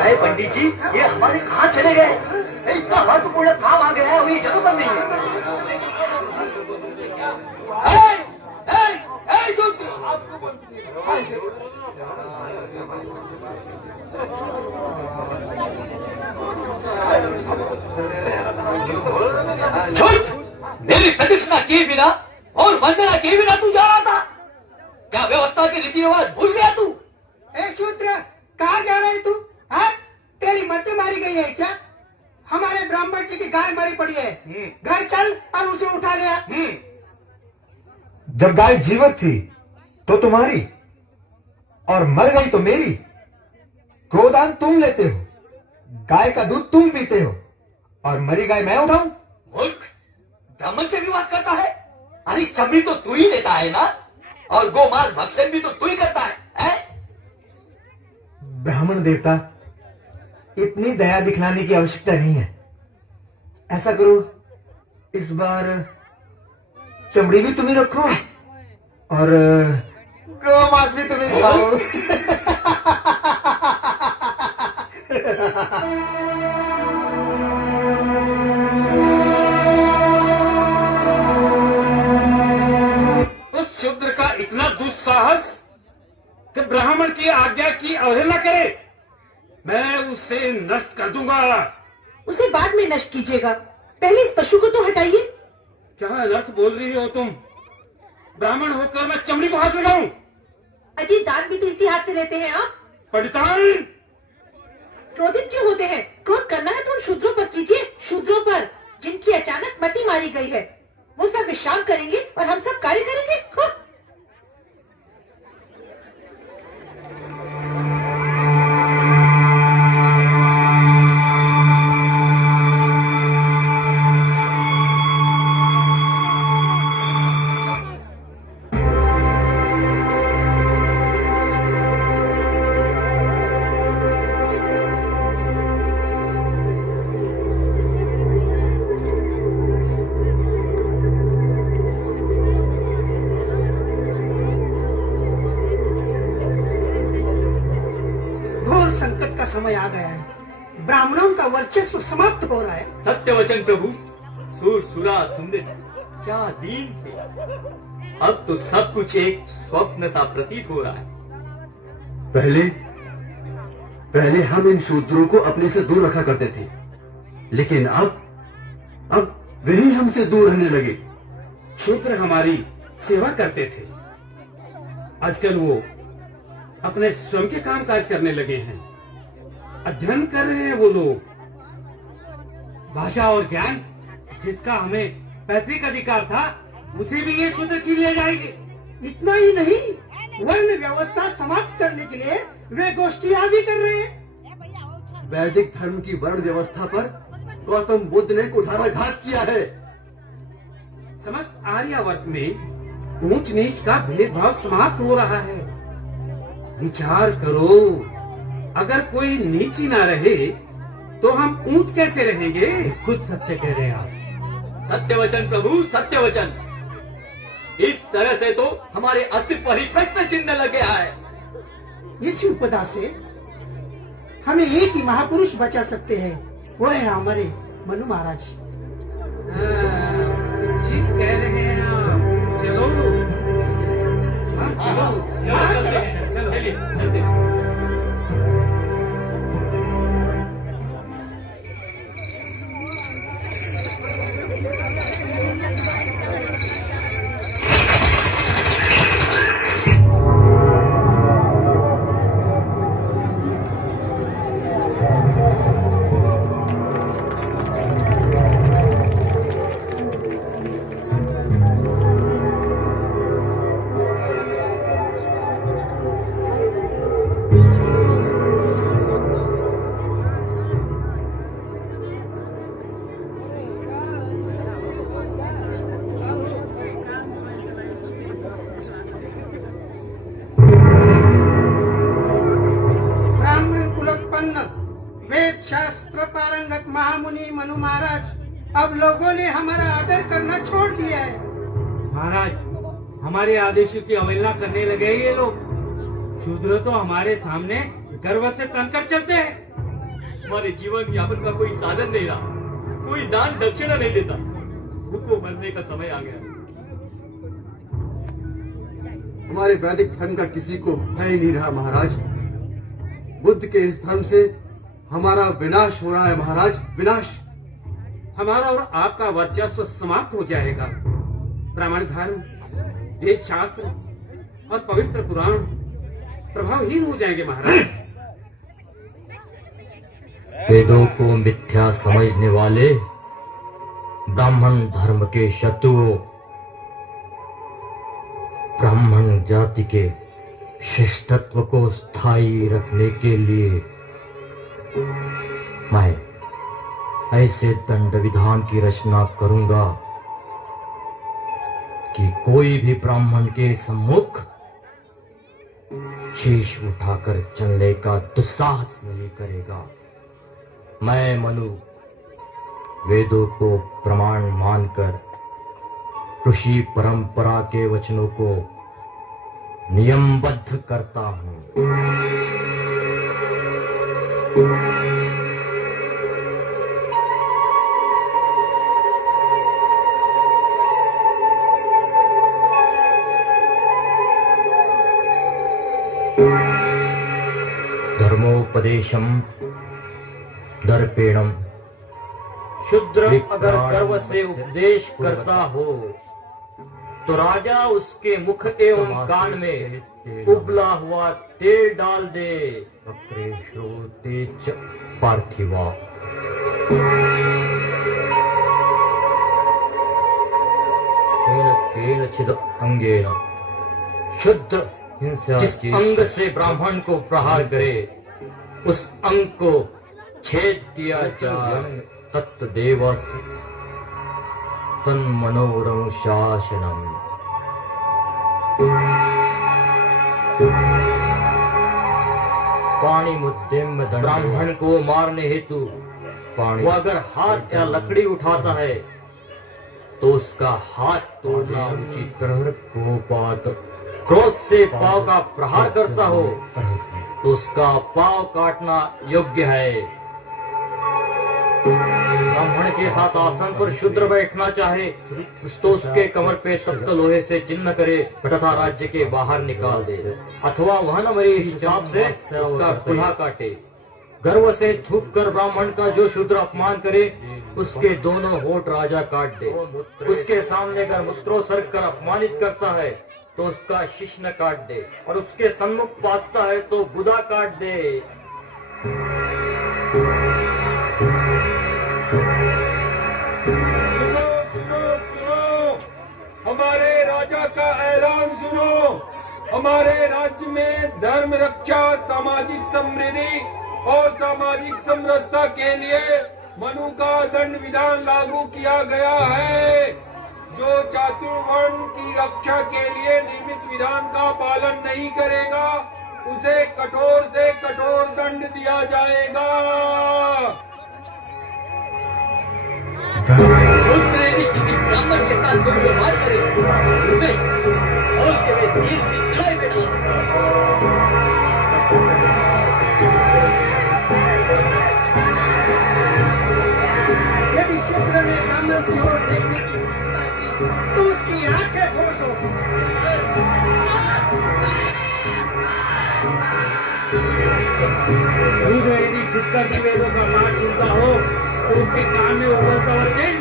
गए पंडित जी, ये हमारे कहाँ चले गए? इतना महत्वपूर्ण काम आ गया है, अभी जगह पर नहीं है। मेरी प्रदक्षिणा किए बिना और वंदना किए बिना तू जा रहा था? क्या व्यवस्था के रीति रिवाज भूल गया तू? ए शूद्र, कहाँ जा रहे तू? हाँ, तेरी मती मारी गई है क्या? हमारे ब्राह्मण जी की गाय मरी पड़ी है, घर चल और उसे उठा लिया। जब गाय जीवित थी तो तुम्हारी और मर गई तो मेरी। गोदान तुम लेते हो, गाय का दूध तुम पीते हो और मरी गाय मैं उठाऊं? मूर्ख, ब्राह्मण से भी बात करता है? अरे चमड़ी तो तू ही लेता है ना, और गोमांस भक्षण भी तो तू ही करता है? ब्राह्मण देवता, इतनी दया दिखलाने की आवश्यकता नहीं है। ऐसा करो, इस बार चमड़ी भी तुम्हें रखो और गोमांस भी तुम्हें खाओ। उस शूद्र का इतना दुस्साहस कि ब्राह्मण की आज्ञा की अवहेलना करे। मैं उसे नष्ट कर दूंगा। उसे बाद में नष्ट कीजिएगा, पहले इस पशु को तो हटाइए। क्या अनर्थ बोल रही हो तुम? ब्राह्मण होकर मैं चमड़ी को हाथ लगाऊं? अजी, दान भी तो इसी हाथ से लेते हैं आप। पंडितान, क्रोधित क्यों होते हैं? क्रोध करना है तो उन शूद्रों पर कीजिए, शूद्रों पर जिनकी अचानक मति मारी गई है। वो सब विश्राम करेंगे और हम सब कार्य करेंगे। हाँ। संकट का समय आ गया है, ब्राह्मणों का वर्चस्व समाप्त हो रहा है। सत्य वचन प्रभु, सुर सुरा सुंदर क्या दीन थे, अब तो सब कुछ एक स्वप्न सा प्रतीत हो रहा है। पहले हम इन शूद्रों को अपने से दूर रखा करते थे, लेकिन अब वे ही हमसे दूर रहने लगे। शूद्र हमारी सेवा करते थे, आजकल वो अपने स्वयं के काम काज करने लगे हैं, अध्ययन कर रहे हैं। वो लोग भाषा और ज्ञान जिसका हमें पैतृक अधिकार था, उसे भी ये शूद्र छीन ले जाएंगे। इतना ही नहीं, वर्ण व्यवस्था समाप्त करने के लिए वे गोष्ठियां भी कर रहे हैं। वैदिक धर्म की वर्ण व्यवस्था पर गौतम बुद्ध ने कुठाराघात किया है। समस्त आर्यावर्त में ऊंच नीच का भेदभाव समाप्त हो रहा है। विचार करो, अगर कोई नीची ना रहे तो हम ऊंच कैसे रहेंगे? खुद सत्य कह रहे हैं आप। सत्य वचन प्रभु, सत्य वचन। इस तरह से तो हमारे अस्तित्व पर ही प्रश्न चिन्ह लग गया है। इस विपदा से हमें एक ही महापुरुष बचा सकते हैं, वो है हमारे मनु महाराज। ठीक कह रहे हैं आप। चलो चलिए चलते हैं। वेद शास्त्र पारंगत महामुनि मनु महाराज, अब लोगों ने हमारा आदर करना छोड़ दिया है। महाराज, हमारे आदेशों की अवहेलना करने लगे ये लोग। शूद्र तो हमारे सामने गर्व से तनकर चलते हैं। हमारे जीवन यापन का कोई साधन नहीं रहा, कोई दान दक्षिणा नहीं देता। भूखों मरने का समय आ गया। हमारे वैदिक धर्म का किसी को भय ही नहीं रहा महाराज। बुद्ध के इस धर्म से हमारा विनाश हो रहा है महाराज, विनाश। हमारा और आपका वर्चस्व समाप्त हो जाएगा। ब्राह्मण धर्म, वेद शास्त्र और पवित्र पुराण प्रभावहीन हो जाएंगे महाराज। वेदों को मिथ्या समझने वाले ब्राह्मण धर्म के शत्रुओं, ब्राह्मण जाति के श्रेष्ठत्व को स्थायी रखने के लिए मैं ऐसे दंड विधान की रचना करूंगा कि कोई भी ब्राह्मण के सम्मुख शीश उठाकर चलने का दुस्साहस नहीं करेगा। मैं मनु वेदों को प्रमाण मानकर ऋषि परंपरा के वचनों को नियमबद्ध करता हूं। धर्मोपदेशम दर्पेणम। शूद्र अगर गर्व से उपदेश करता हो तो राजा उसके मुख एवं कान में उबला हुआ तेल डाल दे। अग्रे श्रोते च पार्थिवा। केनचिद अंगेन। शूद्र जिस अंग से ब्राह्मण को प्रहार करे उस अंग को छेद दिया जाए। तत्देवस्य तन्मनोरम शासनम। पाणी मुद्देम दंड। ब्राह्मण को मारने हेतु वो अगर हाथ या लकड़ी उठाता है तो उसका हाथ तोड़ना उचित। ग्रह कोपात। क्रोध से पांव का प्रहार करता हो तो उसका पांव काटना योग्य है। ब्राह्मण के साथ आसन पर शूद्र बैठना चाहे तो उसके कमर पे सख्त लोहे से चिन्ह करे तथा राज्य के बाहर निकाल दे, अथवा वह न मरे इस हिसाब से उसका कुल्हा काटे। गर्व से थूक कर ब्राह्मण का जो शूद्र अपमान करे उसके दोनों होठ राजा काट दे। उसके सामने अगर मूत्रोत्सर्ग कर अपमानित करता है तो उसका शिश्न काट दे, और उसके सन्मुख पाता है तो गुदा काट दे। हमारे राजा का ऐलान सुनो। हमारे राज्य में धर्म रक्षा, सामाजिक समृद्धि और सामाजिक समरसता के लिए मनु का दंड विधान लागू किया गया है। जो चातुर्वर्ण की रक्षा के लिए निर्मित विधान का पालन नहीं करेगा उसे कठोर से कठोर दंड दिया जाएगा। शूद्र यदि किसी ब्राह्मण के साथ दुर्व्यवहार करे उसे बोलते हुए तीर की कलाई में डाल। यदि शूद्र ने ब्राह्मण की ओर देखने की चिंता की तो उसकी आंखें फोड़ दो। शूद्र यदि छिपकर के वेदों का पाठ सुनता हो तो उसके कान में उबलता हुआ तेल